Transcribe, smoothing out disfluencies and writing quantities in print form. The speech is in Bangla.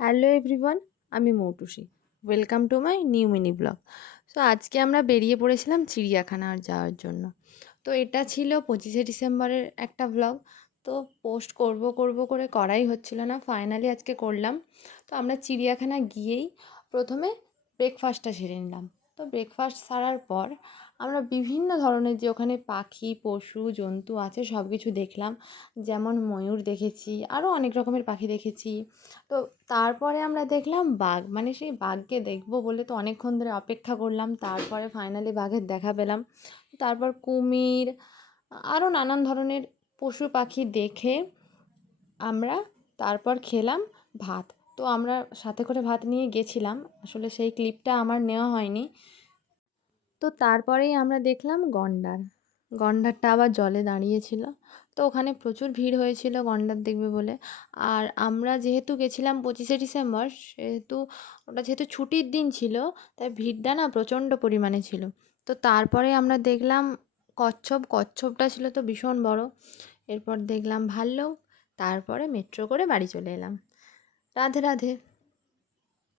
হ্যালো এভরিওয়ান, আমি Moutushi. Welcome to my new mini blog. So আজকে আমরা বেরিয়ে পড়েছিলাম চিড়িয়াখানা যাওয়ার জন্য। তো এটা ছিল 25শে ডিসেম্বরের একটা ব্লগ। তো পোস্ট করব করব করে করাই হচ্ছিল না, ফাইনালি আজকে করলাম। তো আমরা চিড়িয়াখানা গিয়েই প্রথমে ব্রেকফাস্টটা সেরে নিলাম। তো ব্রেকফাস্ট সারার পর আমরা বিভিন্ন ধরনের যে ওখানে পাখি পশু জন্তু আছে সব কিছু দেখলাম। যেমন ময়ূর দেখেছি, আরও অনেক রকমের পাখি দেখেছি। তো তারপরে আমরা দেখলাম বাঘ, মানে সেই বাঘকে দেখবো বলে তো অনেকক্ষণ ধরে অপেক্ষা করলাম, তারপরে ফাইনালি বাঘের দেখা পেলাম। তারপর কুমির, আরও নানান ধরনের পশু পাখি দেখে আমরা তারপর খেলাম ভাত। তো আমরা সাথে করে ভাত নিয়ে গেছিলাম, আসলে সেই ক্লিপটা আমার নেওয়া হয়নি। তো তারপরেই আমরা দেখলাম গন্ডার। গন্ডারটা আবার জলে দাঁড়িয়েছিল। তো ওখানে প্রচুর ভিড় হয়েছিল গন্ডার দেখবে বলে। আর আমরা যেহেতু গেছিলাম 25শে ডিসেম্বর, সেহেতু ওটা যেহেতু ছুটির দিন ছিল, তাই ভিড়টা না প্রচণ্ড পরিমাণে ছিল। তো তারপরে আমরা দেখলাম কচ্ছপ। কচ্ছপটা ছিল তো ভীষণ বড়। এরপর দেখলাম ভাল্লুক। তারপরে মেট্রো করে বাড়ি চলে এলাম। রাধে রাধে।